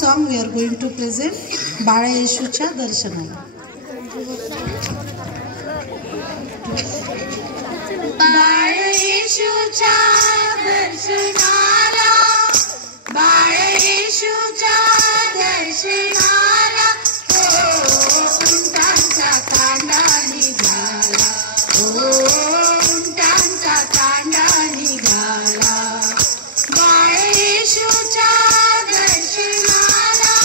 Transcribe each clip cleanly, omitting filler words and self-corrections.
song we are going to present, बाळ येशूच्या दर्शनाला. बाळ येशूच्या दर्शनाला, बाळ येशूच्या दर्शनाला, उंटांचा तांडा निघाला, उंटांचा तांडा निघाला. बाळ येशूच्या दर्शनाला,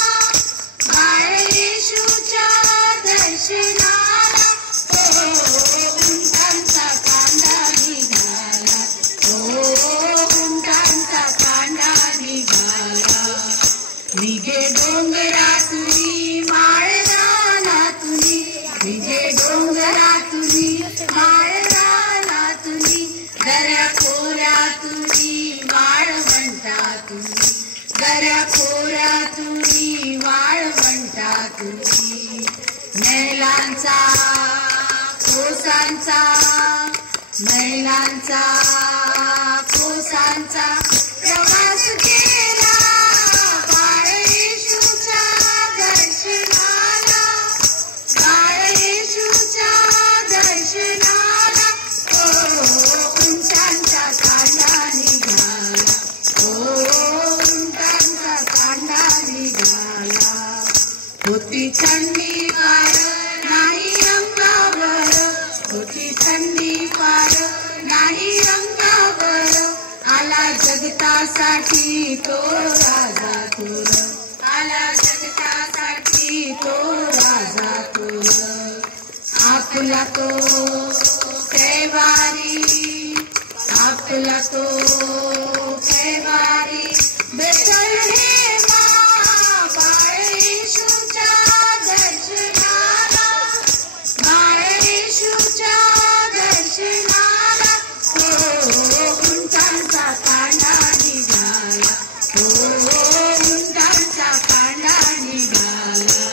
बाळ येशूच्या दर्शनाला, उंटांचा तांडा निघाला, उंटांचा तांडा निघाला. निघे डोंगरातुनी माळरानातुनी, निघे डोंगरातुनी माळरानातुनी, दऱ्या खोऱ्यातुनी वाळवंटातुनी, दऱ्या खोऱ्यातुनी वाळवंटातुनी. मैलांचा कोसांचा, मैलांचा कोसांचा प्रवास केला, बाळ येशूच्या दर्शनाला, बाळ येशूच्या दर्शनाला, उंटांचा तांडा निघाला, उंटांचा तांडा निघाला. होती थंडी फार नाही अंगावर, होती थंडी फार नाही अंगावर, आला जगतासाठी तो राजा थोर, आला जगतासाठी तो राजा थोर. आपला तो कैवारी, आपला तो कैवारी बेथलेहेमा, बाळ येशूच्या दर्शनाला, बाळ येशूच्या दर्शनाला, उंटांचा तांडा निघाला, उंटांचा तांडा निघाला.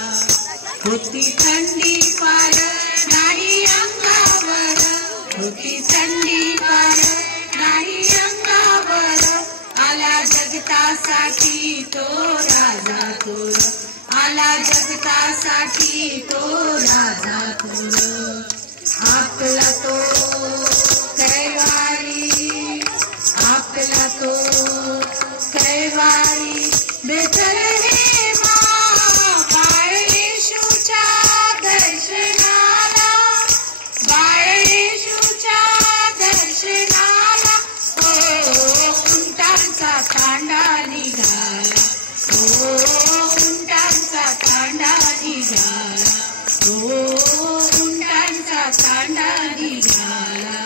होती थंडी फार नाही अंगावर, होती थंडी फार नाही अंगावर, आला जगतासाठी तो राजा थोर, आला जगतासाठी तो राजा थोर. आपला तो कैवारी, आपला तो कैवारी बेथलेहेमा, बाळ येशूच्या दर्शनाला, बाळ येशूच्या दर्शनाला, उंटांचा तांडा निघाला, उंटांचा तांडा निघाला, उंटांचा तांडा निघाला.